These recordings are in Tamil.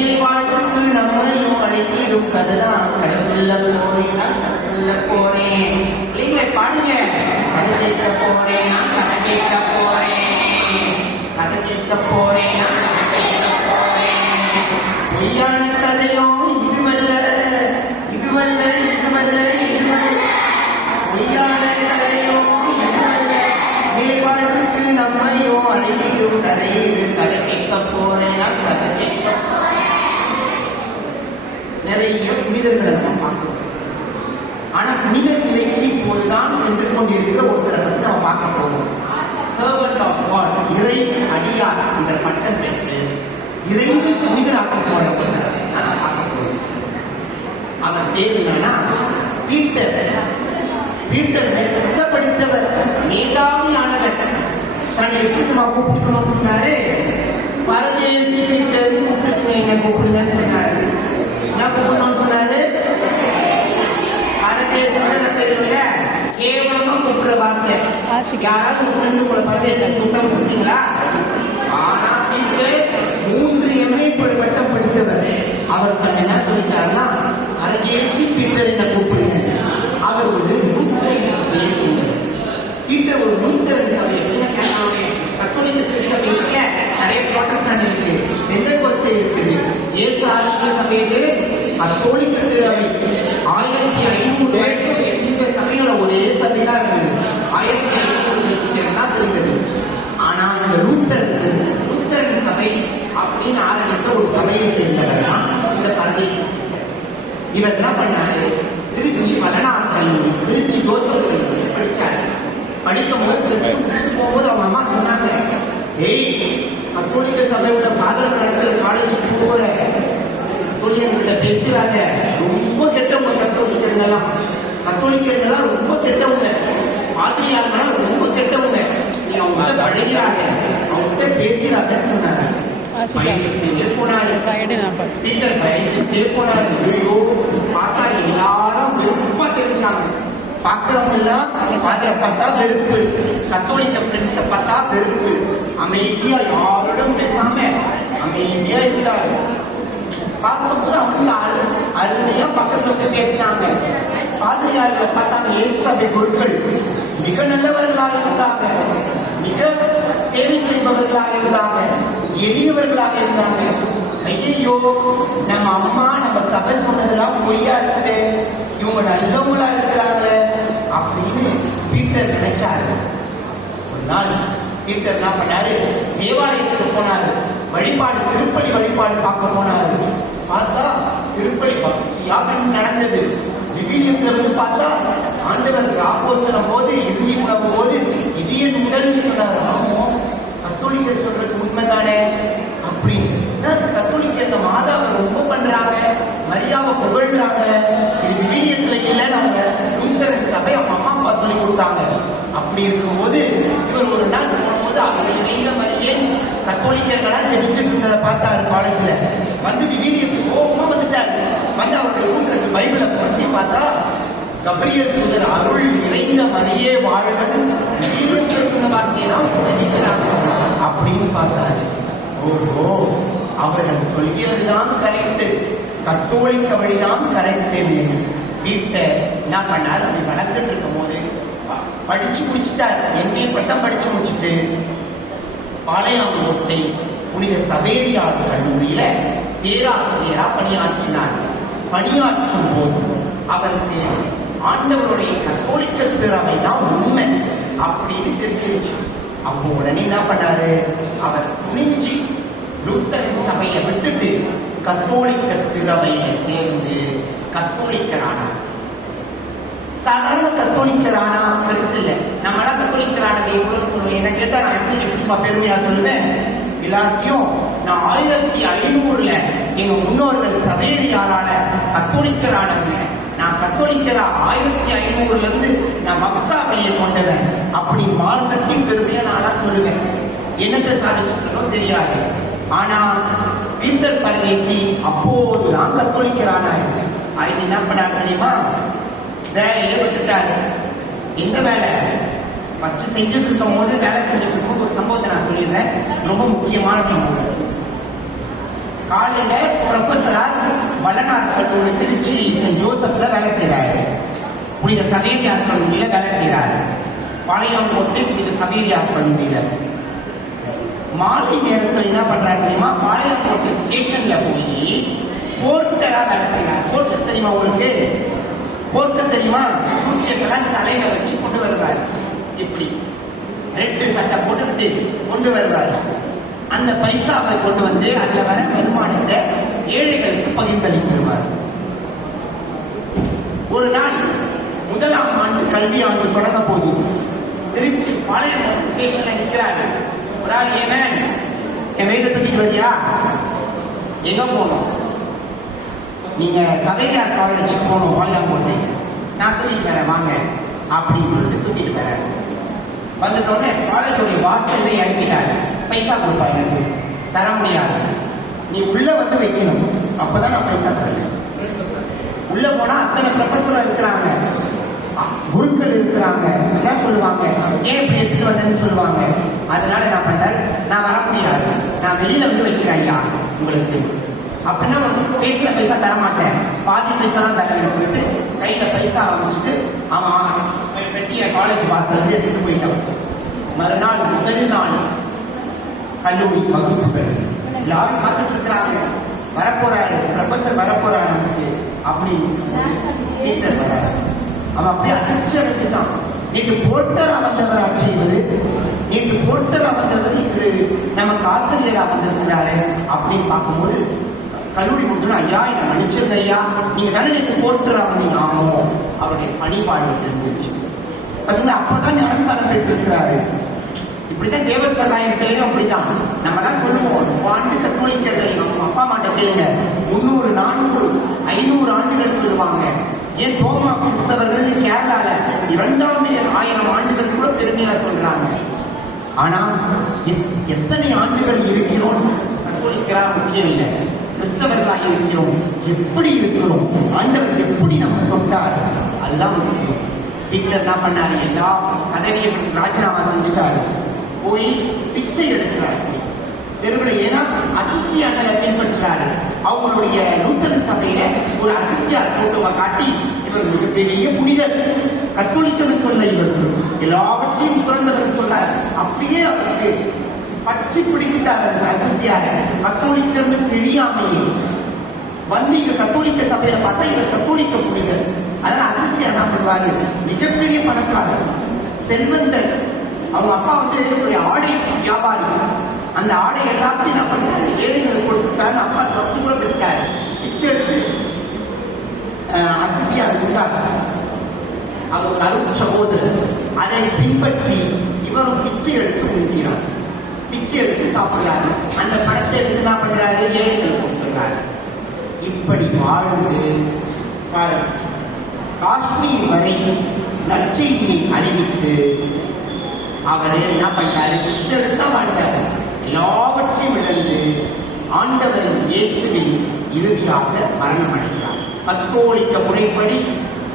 இறைவாழ்வுக்கு நம்மையும் அழைத்திடும் கதைதான் கதை சொல்ல போறேன் நான் கதை சொல்ல போறேன் பிள்ளைங்களை பாடுங்க கதை கேட்க போறேன் நான் கதை கேட்க போறேன் கதை கேட்க போறேன் நான் கதை கேட்க போறேன் பொய்யான கொண்டிருக்கிற ஒருத்தரை பற்றி நம்ம பார்க்க போறோம். சர்வன் ஆஃப் காட் இறை அடியார் இந்த பட்டம் பெற்று இறை புனிதராக போற ஒருத்தரை நான் பார்க்க போறோம். அவன் பேர் என்னன்னா பீட்டர். பீட்டர் சுத்தப்படுத்தவர் மேதாவி ஆனவர் தன்னை எப்படி கூப்பிட்டுக்கணும்னு சொன்னாரு பரதேசி பீட்டர் கூப்பிட்டுங்க என்ன கூப்பிடுங்கன்னு சொன்னாரு. என்ன கூப்பிடணும்னு சொன்னாரு? பரதேசி தெரியல கேவலமா கூப்பிடுற வார்த்தை யாராவது உங்க ஃப்ரெண்டு கூட பரதேசி கூட்டம் கூப்பிட்டீங்களா ஆனா இப்ப மூன்று எம்ஏ பட்டம் படித்தவர் அவர் என்ன சொல்லிட்டாருன்னா பரதேசி பீட்டர் என்ன கூப்பிடுங்க அவர் ஒரு நூற்றைந்து சபையை சேர்ந்தவர் பீட்டர் ஒரு நூற்றைந்து சபை என்ன கேட்டாங்க கத்தோலிக்க திருச்சபை இல்ல நிறைய புரோட்டஸ்டாண்ட் இருக்கு எந்த கொஸ்டை இருக்குது ஏசு ஆசிரிய சபையிலே கத்தோலிக்க திருச்சபை ஆயிரத்தி ஐநூறு இந்த சபையோட ஒரே சபை தான் இருந்தது ஆயிரத்தி ஐநூறு தான் இருந்தது ஆனா இந்த லூத்தர் லூத்தரன் சபை அப்படின்னு ஆரம்பித்த ஒரு சபையை சேர்ந்தவர் தான் இந்த பரதேசி இவர் என்ன பண்ணாரு? திருச்சி மலனார் கல்லூரி திருச்சி ஜோசப் கல்லூரி படிச்சாரு. படிக்கும் போது பிளஸ் போகும்போது அவங்க அம்மா சொன்னாங்க ஏய் கத்தோலிக்க சபையோட ஃபாதர் நடக்கிற காலேஜ் போகிற கத்தோலிக்கர்கிட்ட பேசுறாங்க ரொம்ப கெட்டவங்க கத்தோலிக்கர்களெல்லாம் கத்தோலிக்கர்கள்லாம் ரொம்ப கெட்டவங்க. பாதிரியார்கள்லாம் ரொம்ப கெட்டவங்க. நீ அவங்க பழகிறாங்க அவங்க பேசுறாங்கன்னு சொன்னாங்க. பயந்துட்டே போனாரு. பீட்டர் பயந்துட்டே போனாரு. ஐயோ பார்த்தா எல்லாரும் வெறுப்பா தெரிஞ்சாங்க. பார்க்கிறவங்க எல்லாம் பாத்திர பார்த்தா வெறுப்பு. கத்தோலிக்க ஃப்ரெண்ட்ஸ பார்த்தா வெறுப்பு. அமைதியா யாரோடும் பேசாம அமைதியா இருந்தாரு. பார்க்கும்போது அவங்க அரு அருமையா பக்கத்துல பேசினாங்க. பாதிரியார்களை பார்த்தாங்க. இயேசு சபை குருக்கள் மிக நல்லவர்களாக இருந்தாங்க. மிக சேவை செய்பவர்களாக இருந்தாங்க. எளியவர்களாக இருந்தாங்க. ஐயோ நம்ம அம்மா நம்ம சபை சொன்னதெல்லாம் பொய்யா இருக்குது. இவங்க நல்லவங்களா இருக்கிறாங்க அப்படின்னு பீட்டர் நினைச்சாரு. ஒரு நாள் பீட்டர் என்ன பண்ணாரு? தேவாலயத்துக்கு போனாரு. வழிபாடு திருப்பணி வழிபாடு பார்க்க போனாரு. பார்த்தா திருப்பணி பக்தியாக நடந்தது. விவிலியத்துல வந்து பார்த்தா ஆண்டவர் ராகோசனம் போது இறுதி உணவு போது இது என் உடல்னு சொன்னாரு. கத்தோலிக்கர் சொல்றது உண்மைதானே அப்படின்னு கத்தோலிக்கர் இந்த மாதாவை ரொம்ப பண்றாங்க மரியாதை புகழ்றாங்க இது விவிலியத்துல இல்ல நாங்க லூத்தரன் சபை அவங்க அம்மா அப்பா சொல்லி கொடுத்தாங்க அப்படி இருக்கும்போது இவர் ஒரு நாள் போகும்போது அவங்க செய்த மாதிரியே கத்தோலிக்கர்களா ஜெபிச்சுட்டு இருந்ததை பார்த்தாரு பாடத்துல. வந்து விவிலியத்துக்கு கோபமா வந்துட்டாரு. வந்து அவருடைய ரூம்ல பைபிளை புரட்டி பார்த்தா கபரியல் தூதர் அருள் நிறைந்த மரியே வாழ்கன்னு விவிலியத்துல சொன்ன வார்த்தையை ஜெபிக்கிறாங்க அப்படின்னு பார்த்தாரு. ஓஹோ அவர்கள் சொல்கிறதுதான் கரெக்ட் கத்தோலிக்க வழிதான் கரெக்ட் வீட்டை என்ன பண்ணாரு? அப்படி வளர்ந்துட்டு இருக்கும் போது படிச்சு முடிச்சிட்டார். எம்ஏ பட்டம் படிச்சு முடிச்சுட்டு பாளையங்கோட்டை புனித சவேரியார் கல்லூரியில பேராசிரியரா பணியாற்றினார். பணியாற்றும் போது அவருக்கு ஆண்டவருடைய கத்தோலிக்க திறமை தான் உண்மை அப்படின்னு தெரிஞ்சிருச்சு. அப்போ உடனே என்ன பண்ணாரு? அவர் துணிஞ்சு லூத்தரன் சபையை விட்டுட்டு கத்தோலிக்க திறமையில சேர்ந்து கத்தோலிக்கரானார். சாதாரண கத்தோலிக்கரானா பெருசு இல்லை நம்மளா கத்தோலிக்கரானது எவ்வளவு சொல்லுவேன் என்ன கேட்டா நான் சும்மா பெருமையா சொல்லுவேன். எல்லாத்தையும் நான் ஆயிரத்தி ஐநூறுல எங்க முன்னோர்கள் சவேரியாரால கத்தோலிக்கரானவங்க நான் கத்தோலிக்கிற ஆயிரத்தி ஐநூறுல இருந்து நான் வம்சாவளியை கொண்டவன். அப்படி மார்த்தட்டி பெருமையா நானா சொல்லுவேன். என்னத்தை சாதிச்சுட்டோ தெரியாது. ஆனா பீட்டர் பரதேசி அப்போதுதான் கத்தோலிக்கிறானா அது என்ன பண்ணார் தெரியுமா? வேலையை விட்டுட்டாரு. எந்த வேலை? ஃபர்ஸ்ட் செஞ்சுட்டு இருக்கும் போது வேலை செஞ்சுட்டு இருக்கும் ஒரு சம்பவத்தை நான் சொல்லியிருந்தேன். ரொம்ப முக்கியமான சம்பவம் காலையில ப்ரொஃபஸரா வளனார் கல்லூரி திருச்சி சென்ட் ஜோசப்ல வேலை செய்யறாரு புனித சவேரியார் கல்லூரியில வேலை செய்யறாரு பாளையங்கோட்டை புனித சவேரியார் கல்லூரியில. மாலை நேரத்தில் என்ன பண்றாரு தெரியுமா? பாளையங்கோட்டை ஸ்டேஷன்ல போய் போர்ட்டரா வேலை செய்யறாரு போர்ட்டர் தெரியுமா உங்களுக்கு? போர்ட்டர் தெரியுமா? சூட்கேஸ் எல்லாம் தலையில வச்சு கொண்டு வருவார். இப்படி. ரெண்டு சட்டை போட்டுக்கிட்டு கொண்டு வருவார். அந்த பைசாவை கொண்டு வந்து அதுல வர வருமானத்தை ஏழைகளுக்கு பகிர்ந்தளித்திருவார் ஒரு நாள் முதலாம் ஆண்டு கல்வி ஆண்டு தொடங்க போது திருச்சி பாளையம் ஸ்டேஷன்ல நிற்கிறாரு ஒரு ஆள் ஏன் என் வீட்டை தூக்கிட்டு வரியா எங்க போனோம் நீங்கள் சபையார் காலேஜ் போகணும் பாளையங்கோட்டை நான் கூட்டிகிட்டு வரேன் வாங்க. அப்படின்னு சொல்லிட்டு கூட்டிகிட்டு வரேன் வந்துட்டோடனே காலேஜோடைய வாசலை இறங்கிட்டாரு. பைசா கொடுப்பா எனக்கு. தர முடியாது. நீ உள்ள வந்து வைக்கணும். அப்பதான் நான் பைசா தருவேன் உள்ள போனா அத்தனை ப்ரொஃபஸர் இருக்கிறாங்க. குருக்கள் இருக்கிறாங்க. என்ன சொல்லுவாங்க? ஏன் இப்படி எடுத்துட்டு வந்தேன்னு சொல்லுவாங்க. அதனால என்ன பண்ணார் நான் வர முடியாது. நான் வெளியில வந்து வைக்கிறேன் ஐயா. உங்களுக்கு அப்படின்னா உனக்கு பேசுற பைசா தர மாட்டேன் பாதி பைசா தான் தரேன் சொல்லிட்டு கையில பைசா வச்சுட்டு அவன் பெட்டிய காலேஜ் வாசல் வந்து எடுத்துட்டு போயிட்டான். மறுநாள் முதல் நாள் கல்லூரி வகுப்புகள் எல்லாரும் பார்த்துட்டு இருக்கிறாங்க. வரப்போறாரு ப்ரொஃபசர் வரப்போறாரு நமக்கு. அப்படி பீட்டர் வராரு. அவன் அப்படியே அதிர்ச்சி அடைஞ்சிட்டான். நேற்று அமர்ந்தவர் ஆட்சி இவரு. நேற்று போட்டர் அமர்ந்தவர் இன்று நமக்கு ஆசிரியர் அமர்ந்திருக்கிறாரு அப்படின்னு பார்க்கும்போது கல்லூரி முடிஞ்சு ஐயா என்னை மன்னிச்சிருந்த ஐயா. நீங்க தானே நேற்று போர்ட்டரா வந்தீங்க ஆமோ? அவருடைய பணிபாடு இருந்துச்சு பாத்தீங்களா அப்பதான் ஞானஸ்தானம் பெற்றிருக்கிறாரு. இப்படிதான் தேவர் சகாயத்திலையும் அப்படிதான் நம்ம தான் சொல்லுவோம் ஆண்டு கத்தோலிக்கர்கள் நம்ம அப்பா மாட்ட கேளுங்க. முன்னூறு நானூறு ஐநூறு ஆண்டுகள் சொல்லுவாங்க. ஏன் தோமா கிறிஸ்தவர்கள் கேரளால இரண்டாம் ஆயிரம் ஆண்டுகள் கூட பெருமையா சொல்றாங்க. ஆனா எத்- எத்தனை ஆண்டுகள் இருக்கிறோம்? சொல்லிக்கிறா முக்கியம் இல்லை. கிறிஸ்தவர்களாக இருக்கிறோம் எப்படி இருக்கிறோம்? ஆண்டவர் எப்படி நம்ம தொட்டார் அதுதான் முக்கியம் வீட்டில் என்ன பண்ணாரு? எல்லா பதவியும் ராஜினாமா செஞ்சுட்டாரு. போய் பிச்சை எடுக்கிறார். தெருவில் ஏன்னா அசிசியாரை பின்பற்றுறாரு அவங்களுடைய நூத்தன் சபையில ஒரு அசிசியார் போட்டோவை காட்டி இவர் மிகப்பெரிய புனிதர். கத்தோலிக்கன்னு சொல்ல இவர். எல்லாவற்றையும் துறந்தவர் சொல்றார். அப்படியே அவருக்கு பற்றி பிடிக்கிட்டார் அந்த கத்தோலிக்கன்னு தெரியாமையே. வந்து இங்க கத்தோலிக்க சபையில பார்த்தா இவர் கத்தோலிக்க புனிதர். அதனால அசிசியா என்ன பண்ணுவாரு? மிகப்பெரிய பணக்காரர் செல்வந்தர். அவங்க அப்பா வந்து ஒரு ஆடை வியாபாரி. அந்த ஆடை எல்லாத்தையும் என்ன பண்றாரு ஏழைகளுக்கு கொடுத்துட்டாரு. அப்பா பத்து கூட பெற்றாரு. பிச்சை எடுத்து அஹ், அசிசியா இருந்தார் அவர் அருள் சகோதரர் அதை பின்பற்றி இவரும் பிச்சை எடுத்து உண்கிறார் பிச்சை எடுத்து சாப்பிடுறாரு. அந்த பணத்தை எடுத்து என்ன பண்றாரு? ஏழைகள் கொடுத்துறாரு இப்படி வாழ்ந்து ப- காஷ்மீர் வரை நற்செய்தியை அறிவித்து அவர் என்ன பண்றாரு பிச்சை எடுத்தா வாழ்ந்தார். எல்லாவற்றையும் இழந்து ஆண்டவரின் இயேசுவின் இறுதியாக மரணம் அடைந்தார். கத்தோலிக்க முறைப்படி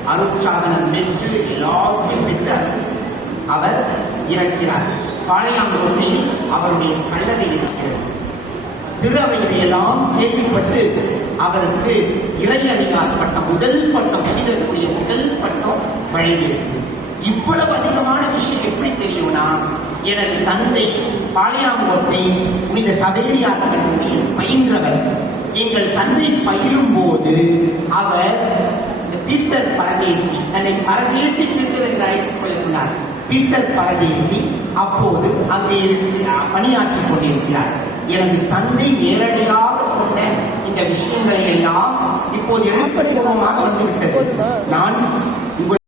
அருட்சாதனம் பெற்று எல்லாவற்றையும் பெற்று அவர் இறக்கிறார். பாளையாங்கோட்டையில் அவருடைய கல்லறை இருக்கிறது திரு அவை கேள்விப்பட்டு அவருக்கு இறை அதிகார் பட்டம் முதல் பட்டம் புனிதற்குரிய முதல் பட்டம் வழங்கியிருக்கு. இவ்வளவு அதிகமான விஷயம் எப்படி தெரியும்னா எனது தந்தை பாளையாங்கோட்டை புனித சவேரியார் கல்லூரியில் பயின்றவர். எங்கள் தந்தை பயிலும் போது அவர் பீட்டர் பரதேசி தன்னை பரதேசி பீட்டர் என்று அழைத்துக் கொள்ள சொன்னார். பீட்டர் பரதேசி அப்போது அங்கே இருக்கிற பணியாற்றிக் கொண்டிருக்கிறார். எனது தந்தை நேரடியாக சொன்ன இந்த விஷயங்களை எல்லாம் இப்போது எழுத்துப்பூர்வமாக வந்துவிட்டது. நான்